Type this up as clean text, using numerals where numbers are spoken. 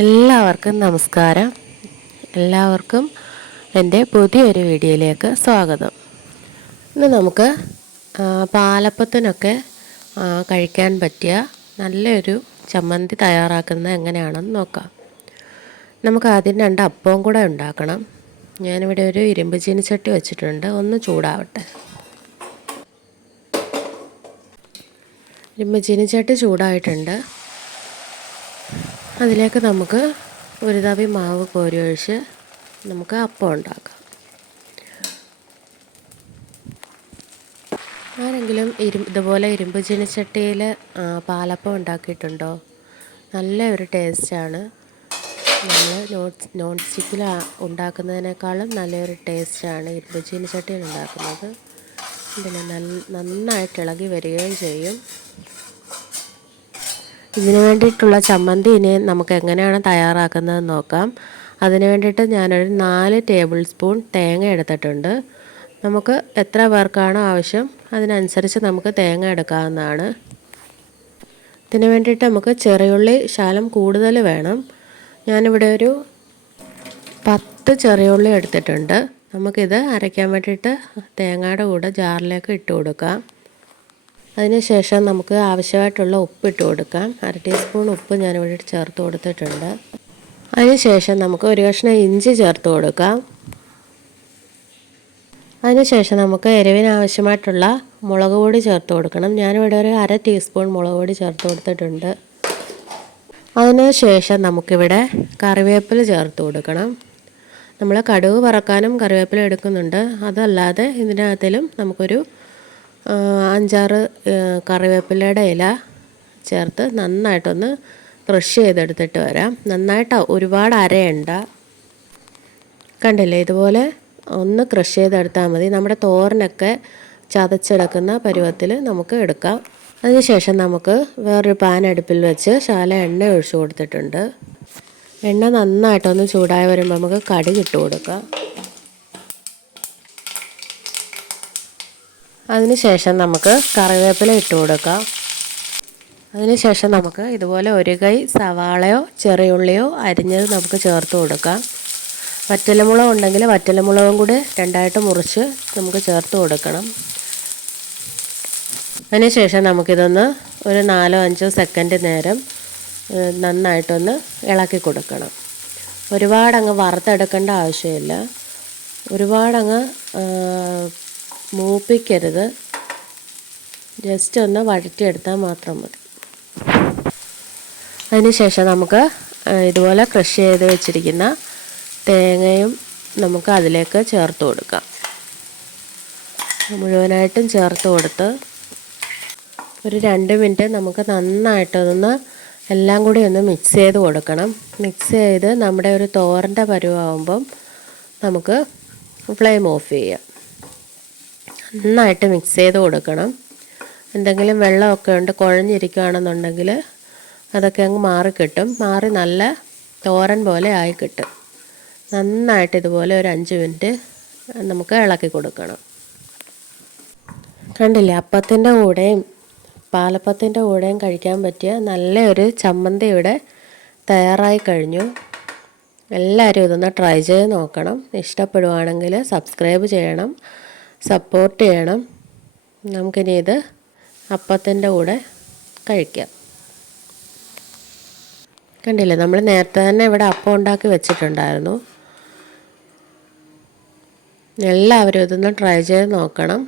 എല്ലാവർക്കും നമസ്കാരം. എല്ലാവർക്കും എൻ്റെ പുതിയൊരു വീഡിയോയിലേക്ക് സ്വാഗതം. ഇന്ന് നമുക്ക് പാലപ്പത്തിനൊക്കെ കഴിക്കാൻ പറ്റിയ നല്ലൊരു ചമ്മന്തി തയ്യാറാക്കുന്നത് എങ്ങനെയാണെന്ന് നോക്കാം. നമുക്ക് ആദ്യം 2 അപ്പവും കൂടെ ഉണ്ടാക്കണം. ഞാനിവിടെ ഒരു ഇരുമ്പ് ചീനിച്ചട്ടി വെച്ചിട്ടുണ്ട്, ഒന്ന് ചൂടാവട്ടെ. ഇരുമ്പ് ചീനിച്ചട്ടി ചൂടായിട്ടുണ്ട്. അതിലേക്ക് നമുക്ക് ഒരു തവി മാവ് കോരി ഒഴിച്ച് നമുക്ക് അപ്പം ഉണ്ടാക്കാം. ആരെങ്കിലും ഇതുപോലെ ഇരുമ്പ് ചീനിച്ചട്ടിയിൽ പാലപ്പം ഉണ്ടാക്കിയിട്ടുണ്ടോ? നല്ല ഒരു ടേസ്റ്റാണ്. നമ്മൾ നോൺ സ്റ്റിക്കിൽ ഉണ്ടാക്കുന്നതിനേക്കാളും നല്ലൊരു ടേസ്റ്റാണ് ഇരുമ്പ് ചീനിച്ചട്ടിയിൽ ഉണ്ടാക്കുന്നത്. ഇതിന് നന്നായിട്ട് ഇളകി വരികയും ചെയ്യും. ഇതിന് വേണ്ടിയിട്ടുള്ള ചമ്മന്തി ഇനി നമുക്ക് എങ്ങനെയാണ് തയ്യാറാക്കുന്നതെന്ന് നോക്കാം. അതിന് വേണ്ടിയിട്ട് ഞാനൊരു 4 ടേബിൾ സ്പൂൺ തേങ്ങ എടുത്തിട്ടുണ്ട്. നമുക്ക് എത്ര പേർക്കാണോ ആവശ്യം അതിനനുസരിച്ച് നമുക്ക് തേങ്ങ എടുക്കാവുന്നതാണ്. ഇതിന് വേണ്ടിയിട്ട് നമുക്ക് ചെറിയുള്ളി ശകലം കൂടുതൽ വേണം. ഞാനിവിടെ ഒരു 10 ചെറിയുള്ളി എടുത്തിട്ടുണ്ട്. നമുക്കിത് അരയ്ക്കാൻ വേണ്ടിയിട്ട് തേങ്ങയുടെ കൂടെ ജാറിലേക്ക് ഇട്ട് കൊടുക്കാം. അതിനുശേഷം നമുക്ക് ആവശ്യമായിട്ടുള്ള ഉപ്പ് ഇട്ട് കൊടുക്കാം. 1/2 ടീസ്പൂൺ ഉപ്പ് ഞാനിവിടെ ചേർത്ത് കൊടുത്തിട്ടുണ്ട്. അതിനുശേഷം നമുക്ക് ഒരു കഷ്ണം ഇഞ്ചി ചേർത്ത് കൊടുക്കാം. അതിനുശേഷം നമുക്ക് എരിവിന് ആവശ്യമായിട്ടുള്ള മുളക് പൊടി ചേർത്ത് കൊടുക്കണം. ഞാനിവിടെ ഒരു 1/2 ടീസ്പൂൺ മുളക് പൊടി ചേർത്ത് കൊടുത്തിട്ടുണ്ട്. അതിനുശേഷം നമുക്കിവിടെ കറിവേപ്പില ചേർത്ത് കൊടുക്കണം. നമ്മൾ കടുക് വറക്കാനും കറിവേപ്പില എടുക്കുന്നുണ്ട്. അതല്ലാതെ ഇതിനകത്തിലും നമുക്കൊരു 5-6 കറിവേപ്പിലയുടെ ഇല ചേർത്ത് നന്നായിട്ടൊന്ന് ക്രഷ് ചെയ്തെടുത്തിട്ട് വരാം. നന്നായിട്ട് ഒരുപാട് അരയണ്ട. കണ്ടില്ലേ, ഇതുപോലെ ഒന്ന് ക്രഷ് ചെയ്തെടുത്താൽ മതി. നമ്മുടെ തോരനൊക്കെ ചതച്ചെടുക്കുന്ന പരുവത്തിൽ നമുക്ക് എടുക്കാം. അതിനുശേഷം നമുക്ക് വേറൊരു പാൻ അടുപ്പിൽ വെച്ച് ശകലം എണ്ണ ഒഴിച്ചു കൊടുത്തിട്ടുണ്ട്. എണ്ണ നന്നായിട്ടൊന്ന് ചൂടായി വരുമ്പോൾ നമുക്ക് കടുക് ഇട്ട് കൊടുക്കാം. അതിനുശേഷം നമുക്ക് കറിവേപ്പില ഇട്ട് കൊടുക്കാം. അതിനുശേഷം നമുക്ക് ഇതുപോലെ ഒരു കൈ സവാളയോ ചെറിയുള്ളിയോ അരിഞ്ഞത് നമുക്ക് ചേർത്ത് കൊടുക്കാം. വറ്റൽമുളക് ഉണ്ടെങ്കിൽ വറ്റൽമുളകും കൂടി 2ആയിട്ട് മുറിച്ച് നമുക്ക് ചേർത്ത് കൊടുക്കണം. അതിനുശേഷം നമുക്കിതൊന്ന് ഒരു 4-5 സെക്കൻഡ് നേരം നന്നായിട്ടൊന്ന് ഇളക്കി കൊടുക്കണം. ഒരുപാടങ്ങ് വറുത്തെടുക്കേണ്ട ആവശ്യമില്ല. ഒരുപാടങ്ങ് മൂപ്പിക്കരുത്. ജസ്റ്റ് ഒന്ന് വഴറ്റിയെടുത്താൽ മാത്രം മതി. അതിനുശേഷം നമുക്ക് ഇതുപോലെ ക്രഷ് ചെയ്ത് വെച്ചിരിക്കുന്ന തേങ്ങയും നമുക്ക് അതിലേക്ക് ചേർത്ത് കൊടുക്കാം. മുഴുവനായിട്ടും ചേർത്ത് കൊടുത്ത് ഒരു 2 മിനിറ്റ് നമുക്ക് നന്നായിട്ടൊന്ന് എല്ലാം കൂടി ഒന്ന് മിക്സ് ചെയ്ത് കൊടുക്കണം. മിക്സ് ചെയ്ത് നമ്മുടെ ഒരു തോരൻ്റെ പരുവാകുമ്പം നമുക്ക് ഫ്ലെയിം ഓഫ് ചെയ്യാം. നന്നായിട്ട് മിക്സ് ചെയ്ത് കൊടുക്കണം. എന്തെങ്കിലും വെള്ളമൊക്കെ ഉണ്ട് കുഴഞ്ഞിരിക്കുകയാണെന്നുണ്ടെങ്കിൽ അതൊക്കെ അങ്ങ് മാറിക്കിട്ടും. മാറി നല്ല തോരൻ പോലെ ആയി കിട്ടും. നന്നായിട്ട് ഇതുപോലെ ഒരു 5 മിനിറ്റ് നമുക്ക് ഇളക്കി കൊടുക്കണം. കണ്ടില്ലേ, അപ്പത്തിൻ്റെ കൂടെയും പാലപ്പത്തിൻ്റെ കൂടെയും കഴിക്കാൻ പറ്റിയ നല്ലൊരു ചമ്മന്തി ഇവിടെ തയ്യാറായി കഴിഞ്ഞു. എല്ലാവരും ഇതൊന്ന് ട്രൈ ചെയ്ത് നോക്കണം. ഇഷ്ടപ്പെടുവാണെങ്കിൽ സബ്സ്ക്രൈബ് ചെയ്യണം, സപ്പോർട്ട് ചെയ്യണം. നമുക്കിനി ഇത് അപ്പത്തിൻ്റെ കൂടെ കഴിക്കാം. കണ്ടില്ലേ, നമ്മൾ നേരത്തെ തന്നെ ഇവിടെ അപ്പം ഉണ്ടാക്കി വെച്ചിട്ടുണ്ടായിരുന്നു. എല്ലാവരും ഇതൊന്ന് ട്രൈ ചെയ്ത് നോക്കണം.